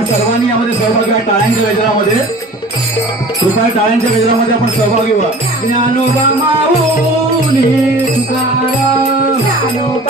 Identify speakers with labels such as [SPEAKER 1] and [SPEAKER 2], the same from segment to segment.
[SPEAKER 1] आपण सर्वांनी यामध्ये सहभागी घ्या टाळ्यांच्या गजरामध्ये. कृपया टाळ्यांच्या गजरामध्ये आपण सहभागी व्हा.
[SPEAKER 2] ज्ञानोबा माऊली तुकाराम.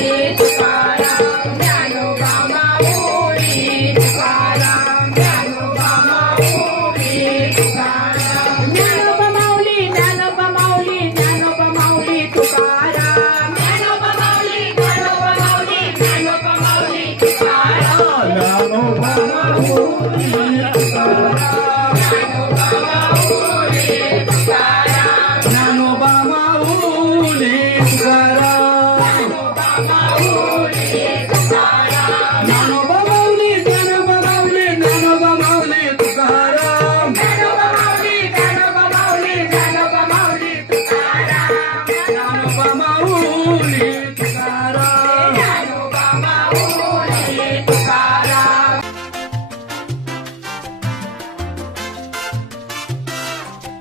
[SPEAKER 2] Espírito 妈妈，里。